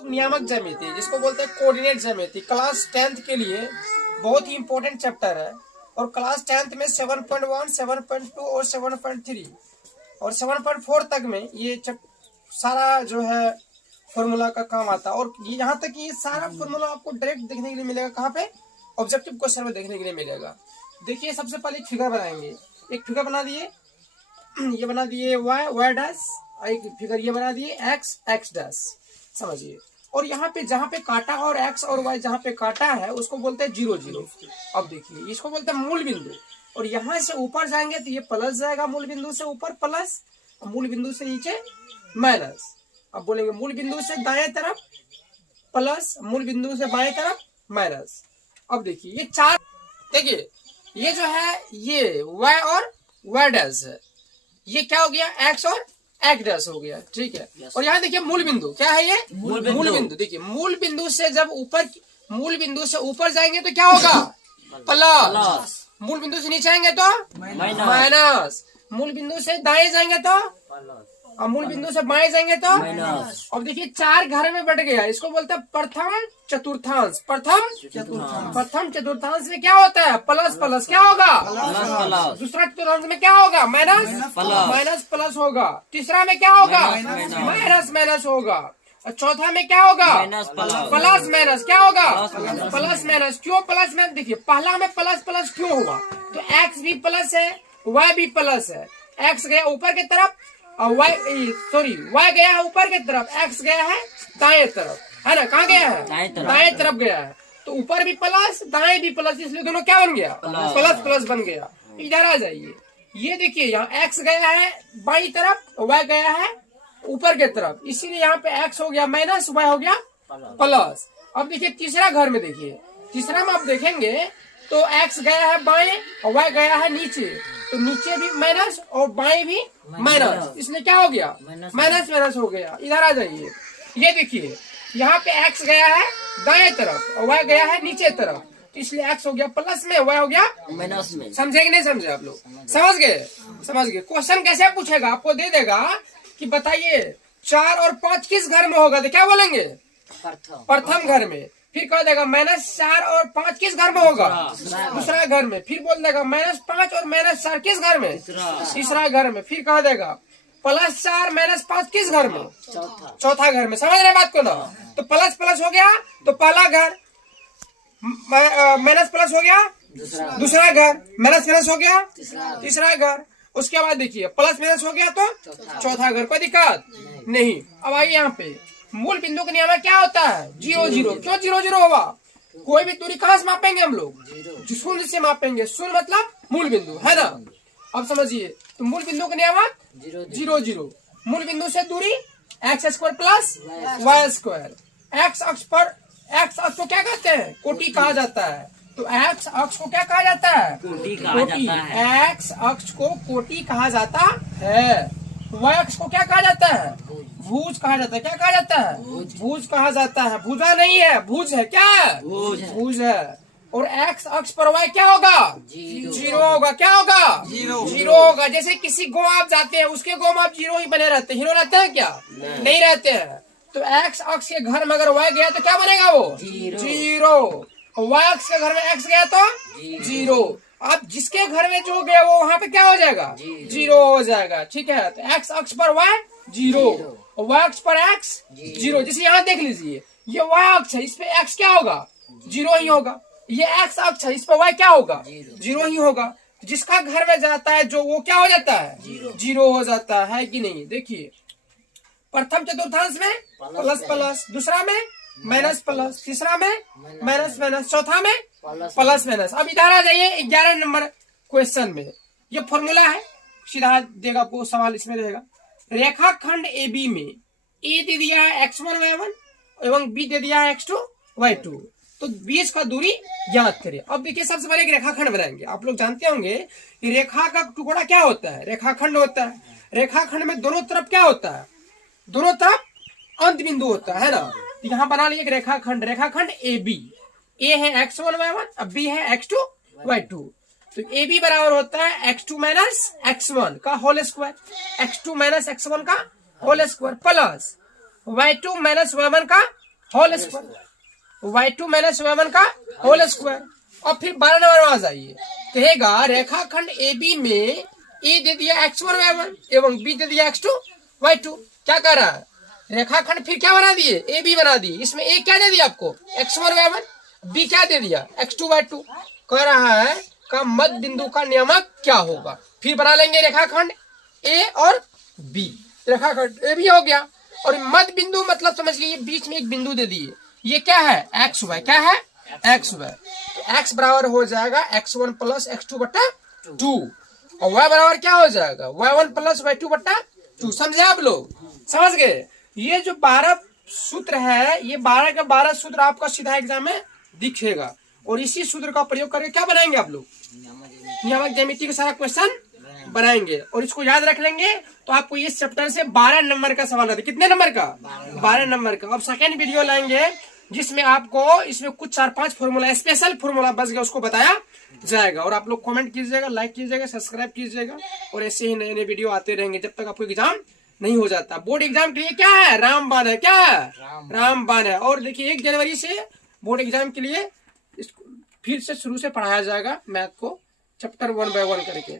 लोग नियामक ज्यामिति जिसको बोलते हैं कोऑर्डिनेट ज्यामिति क्लास 10th के लिए बहुत ही इंपॉर्टेंट चैप्टर है। और क्लास 10th में 7.1, 7.2 और 7.3 और 7.4 तक में ये सारा जो है फॉर्मूला का काम आता है। और यहाँ तक कि ये सारा फॉर्मूला आपको डायरेक्ट देखने के लिए मिलेगा। कहाँ पे? ऑब्जेक्टिव क्वेश्चन में देखने के लिए मिलेगा। देखिए सबसे पहले एक फिगर बनाएंगे। एक फिगर बना दिए, ये बना दिए y डैश, एक फिगर ये बना दिए x डैश, समझिए। और यहाँ पे जहाँ पे काटा और x और y जहाँ पे काटा है उसको बोलते हैं 0 0। अब देखिए इसको बोलते हैं मूल बिंदु। और यहाँ से ऊपर जाएंगे तो ये प्लस जाएगा, मूल बिंदु से ऊपर प्लस, मूल बिंदु से नीचे माइनस। अब बोलेंगे मूल बिंदु से दाएं तरफ प्लस, मूल बिंदु से बाएं तरफ माइनस। अब देखिए ये चार, देखिए ये जो है ये y और y डैश है, ये क्या हो गया x और x डैश हो गया, ठीक है। और यहाँ देखिए मूल बिंदु क्या है, ये मूल बिंदु। देखिए मूल बिंदु से जब ऊपर, मूल बिंदु से ऊपर जाएंगे तो क्या होगा? प्लस। मूल बिंदु से नीचे आएंगे तो माइनस। मूल बिंदु से दाएं जाएंगे तो, और मूल बिंदु से बाएं जाएंगे तो माइनस। अब देखिए चार घर में बट गया, इसको बोलते हैं प्रथम चतुर्थांश। प्रथम चतुर्थांश में क्या होता है? प्लस प्लस क्या होगा? दूसरा चतुर्थांश में क्या होगा? माइनस प्लस होगा। तीसरा में क्या होगा? माइनस माइनस होगा। और चौथा में क्या होगा? प्लस माइनस क्या होगा? Plus minus. क्यों प्लस माइनस? देखिए पहला में प्लस प्लस क्यों हुआ? तो x भी प्लस है, y भी प्लस है। x गया ऊपर की तरफ और y गया है ऊपर की तरफ, x गया है दाएं तरफ, है ना? कहाँ गया है? दाएं तरफ गया है। तो ऊपर भी प्लस दाएं भी प्लस, इसलिए दोनों क्या बन गया? प्लस प्लस बन गया। इधर आ जाइए, ये देखिए यहाँ x गया है बाईं तरफ, y गया है ऊपर की तरफ, इसीलिए यहाँ पे x हो गया माइनस, y हो गया प्लस। अब देखिए तीसरा घर में, देखिए तीसरा में आप देखेंगे तो x गया है बाएं और y गया है नीचे, तो नीचे भी माइनस और बाएं भी माइनस, इसलिए क्या हो गया? माइनस माइनस हो गया। इधर आ जाइए, ये देखिए यहाँ पे x गया है दाएं तरफ और y गया है नीचे तरफ, तो इसलिए x हो गया प्लस में, y हो गया माइनस में। समझे कि नहीं समझे आप लोग? समझ गए? समझ गए। क्वेश्चन कैसे पूछेगा? आपको दे देगा कि बताइए 4 और 5 किस घर में होगा, तो क्या बोलेंगे? प्रथम घर में। फिर कह देगा -4 और 5 किस घर में होगा? दूसरा घर में। फिर बोल देगा -5 और -4 किस घर में? तीसरा घर में। फिर कह देगा +4 -5 किस घर में? चौथा घर में। समझ रहे बात को ना? तो प्लस प्लस हो गया तो पहला घर, माइनस प्लस हो गया दूसरा घर, माइनस माइनस हो गया तीसरा घर। उसके बाद देखिए प्लस माइनस हो गया तो चौथा घर। कोई दिक्कत नहीं। अब आइए यहाँ पे मूल बिंदु का नियम क्या होता है? 0 0। क्यों 0 0 होगा? कोई भी दूरी कहाँ से मापेंगे हम लोग? शून्य से मापेंगे। शून्य मतलब मूल बिंदु, है ना? अब समझिए, तो मूल बिंदु का नियम 0 0। मूल बिंदु से दूरी x² प्लस y²। x अक्ष पर, x अक्ष को क्या कहते हैं? कोटि कहा जाता है। तो x अक्ष को क्या कहा जाता है? कोटि। x अक्ष को कोटि कहा जाता है। y अक्ष को क्या कहा जाता है? भुज कहा जाता है। क्या कहा जाता है? भुज कहा जाता है। भुजा नहीं है, भुज है। क्या है? भुज है। और x अक्ष पर y क्या होगा? 0 होगा। क्या होगा? 0 होगा। जैसे किसी गाँव आप जाते हैं, उसके गाँव में आप 0 ही बने रहते हैं। हीरो रहते हैं क्या? नहीं रहते हैं। तो x अक्ष के घर में अगर y गया तो क्या बनेगा? वो 0। y अक्ष के घर में x गया तो 0। अब जिसके घर में जो गया वो वहां पे क्या हो जाएगा? 0 हो जाएगा। ठीक है। तो x अक्ष पर y 0 और y अक्ष पर x 0। जैसे यहाँ देख लीजिए, ये y अक्ष है, इस पे x क्या होगा? 0 ही होगा। ये x अक्ष है, इस पे y क्या होगा? 0 ही होगा। जिसका घर में जाता है जो, वो क्या हो जाता है? 0 हो जाता है कि नहीं? देखिए प्रथम चतुर्थांश में प्लस प्लस, दूसरा में माइनस प्लस, तीसरा में माइनस माइनस, चौथा में प्लस माइनस। अब इधर आ जाइए 11 नंबर क्वेश्चन में। ये फॉर्मूला है, सीधा देगा आपको सवाल। इसमें रहेगा रेखाखंड AB में A दे दिया है x1 y1 एवं B दे दिया है x2 y2, तो बीच का दूरी ज्ञात करें। अब देखिए सबसे पहले एक रेखाखंड बनाएंगे। आप लोग जानते होंगे कि रेखा का टुकड़ा क्या होता है? रेखाखंड होता है। रेखाखंड में दोनों तरफ क्या होता है? दोनों तरफ अंत बिंदु होता है ना? तो यहाँ बना लिया एक रेखाखंड, रेखाखंड AB। A है x1 y1 अब B है x2 y2। तो AB बराबर होता है x2 माइनस x1 का whole square, x2 minus x1 का whole square plus y2 minus y1 का whole square, y2 minus y1 का होल स्क्वायर। और फिर 12 नंबर में आ जाइए, कहेगा रेखाखंड ए बी में ए दे दिया x1 y1 एवं बी दे दिया x2 y2। क्या कह रहा है, रेखाखंड फिर क्या बना दिए, ए बी बना दिए। इसमें ए क्या दे दिया आपको, x1 y1, बी क्या दे दिया, x2 y2। कह रहा है का मध्य बिंदु का नियामक क्या होगा। फिर बना लेंगे रेखाखंड ए और बी, रेखाखंड ए बी हो गया। और मध्य बिंदु मतलब समझ लीजिए बीच में एक बिंदु दे दिए, ये क्या है एक्स वाई, क्या है एक्स वाई। तो एक्स बराबर हो जाएगा x1 प्लस x2 बट्टा 2 और y बराबर क्या हो जाएगा y1 प्लस y2 बट्टा 2। समझे आप लोग, समझ गए। ये जो 12 सूत्र है, ये 12 का 12 सूत्र आपका सीधा एग्जाम में दिखेगा और इसी सूत्र का प्रयोग करके क्या बनाएंगे आप लोग, नियामक ज्यामिति का सारा क्वेश्चन बनाएंगे। और इसको याद रख लेंगे तो आपको इस चैप्टर से 12 नंबर का सवाल आता है। कितने नंबर का, 12 नंबर का। अब सेकेंड वीडियो लाएंगे जिसमें आपको इसमें कुछ 4-5 फॉर्मूला, स्पेशल फॉर्मूला बच गया, उसको बताया जाएगा। और आप लोग कमेंट कीजिएगा, लाइक कीजिएगा, सब्सक्राइब कीजिएगा और ऐसे ही नए नए वीडियो आते रहेंगे जब तक आपको एग्जाम नहीं हो जाता। बोर्ड एग्जाम के लिए क्या है, रामबाण है, क्या है रामबाण है। और देखिए 1 जनवरी से बोर्ड एग्जाम के लिए फिर से शुरू से पढ़ाया जाएगा मैथ को, चैप्टर 1 बाय 1 करके।